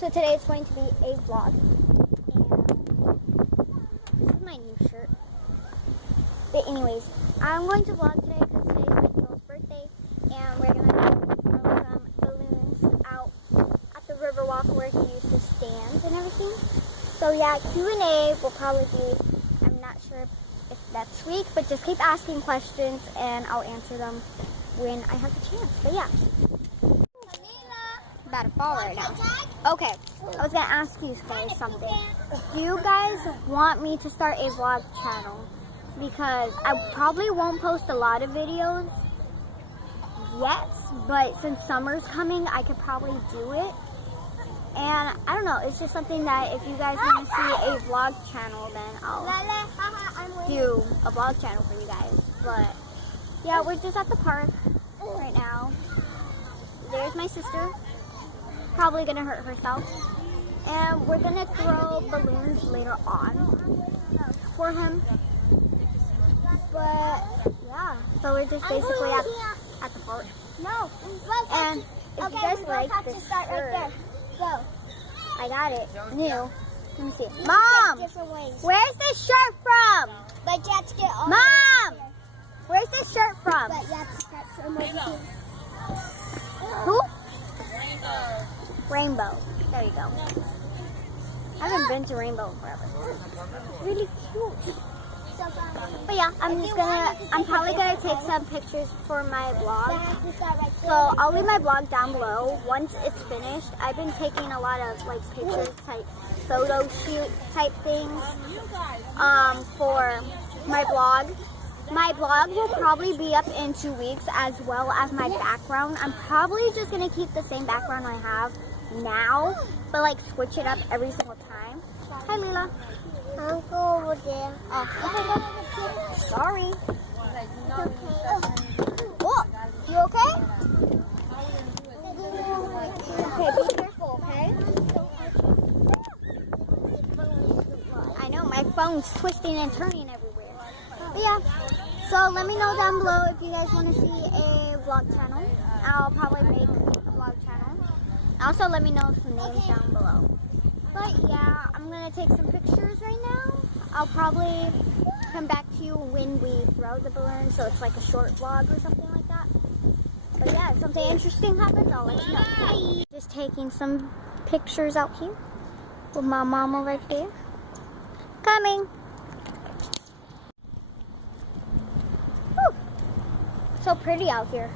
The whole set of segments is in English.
So today is going to be a vlog. And this is my new shirt. But anyways, I'm going to vlog today because today is my girl's birthday. And we're going to throw some balloons out at the Riverwalk where he used to stand and everything. So yeah, Q&A will probably be, I'm not sure if that's week, but just keep asking questions and I'll answer them when I have the chance. But yeah. About to fall right now. Okay, I was gonna ask you guys something. Do you guys want me to start a vlog channel? Because I probably won't post a lot of videos yet, but since summer's coming, I could probably do it. And I don't know, it's just something that if you guys want to see a vlog channel, then I'll do a vlog channel for you guys. But yeah, we're just at the park right now. There's my sister. Probably gonna hurt herself, and we're gonna throw balloons later on for him. But yeah, so we're just basically at the park. No, and if you guys like this shirt, I got it new. Let me see. Mom, where's this shirt from? But you have to get all Mom, where's this shirt from? But you have to start from over here. Who? Rainbow. There you go. I haven't been to Rainbow in forever. It's really cute. But yeah, I'm probably gonna take some pictures for my vlog. So I'll leave my vlog down below once it's finished. I've been taking a lot of like pictures type photo shoot type things for my vlog. My vlog will probably be up in 2 weeks as well as my background. I'm probably just going to keep the same background I have now, but like switch it up every single time. Hi, Lila. I'll go over there. Oh, sorry. Oh, you okay? Okay, be careful, okay? I know, my phone's twisting and turning everywhere. But yeah. So let me know down below if you guys want to see a vlog channel. I'll probably make a vlog channel. Also let me know some names down below. But yeah, I'm going to take some pictures right now. I'll probably come back to you when we throw the balloon, so it's like a short vlog or something like that. But yeah, if something interesting happens, I'll let you know. Bye. Just taking some pictures out here with my mama right there. Coming. So pretty out here.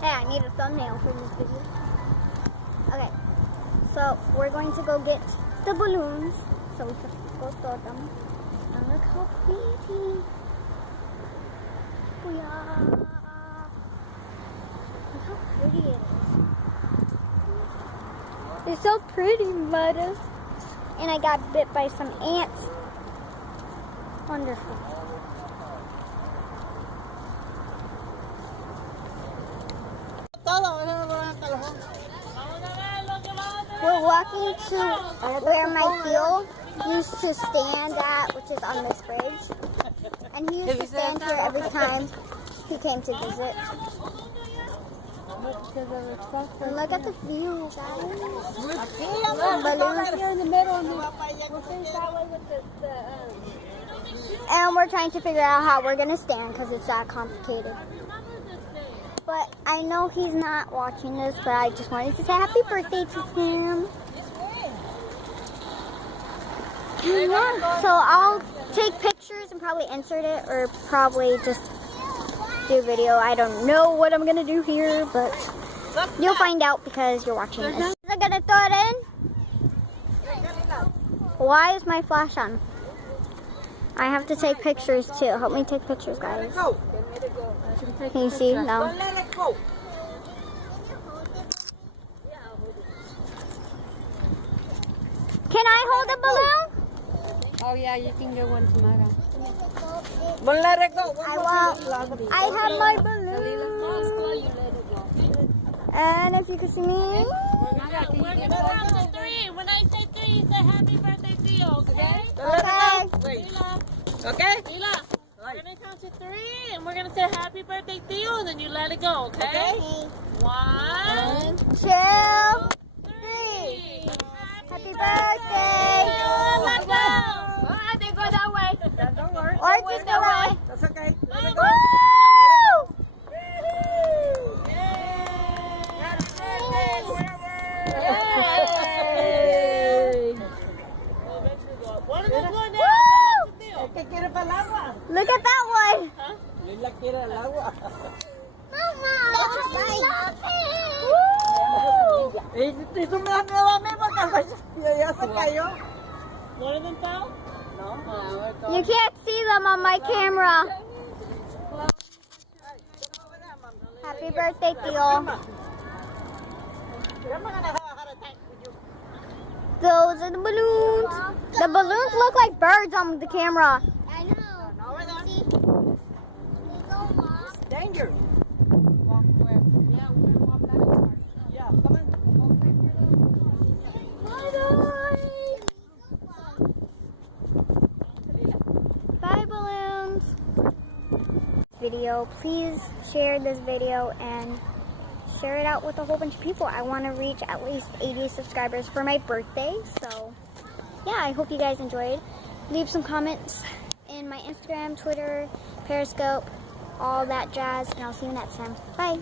Hey, I need a thumbnail for this video. Okay, so we're going to go get the balloons. So we can go throw them. And look how pretty. Booyah. Look how pretty it is. It's so pretty, mother. And I got bit by some ants. Wonderful. We're walking to where my field used to stand at, which is on this bridge. And he used to stand here every time he came to visit. And look at the view, guys. Balloons here in the middle. And we're trying to figure out how we're going to stand because it's that complicated. But I know he's not watching this, but I just wanted to say happy birthday to him. Yeah, so I'll take pictures and probably insert it or probably just do a video. I don't know what I'm gonna do here, but you'll find out because you're watching this. I'm gonna throw it in. Why is my flash on? I have to take pictures too. Help me take pictures, guys. Can you see? No. Can I hold a balloon? Oh yeah, you can get one tomorrow. But let it go. I have my balloon. And if you can see me. We're gonna count to 3. When I say 3, you say happy birthday to you, okay? Okay. Okay? Lila, We're gonna count to 3, and we're gonna say happy birthday, Theo, and then you let it go, okay? 1, 2, 3. Happy birthday. Let's go. Ah, they go that way. Don't worry. Or just go away. That's okay. Woo! One of them going down. Woo! ¿Qué quiere para el agua? Look at that one. Lila quiere el agua. Mama. Y tú me das miedo a mí porque ya se cayó. One of them fell? You can't see them on my camera. Happy birthday, Theo. Those are the balloons. The balloons look like birds on the camera. I know. Danger. Yeah, come on. Bye, balloons. Video, please share this video and share it out with a whole bunch of people. I want to reach at least 80 subscribers for my birthday. So yeah, I hope you guys enjoyed. Leave some comments in my Instagram, Twitter, Periscope, all that jazz, and I'll see you next time. Bye.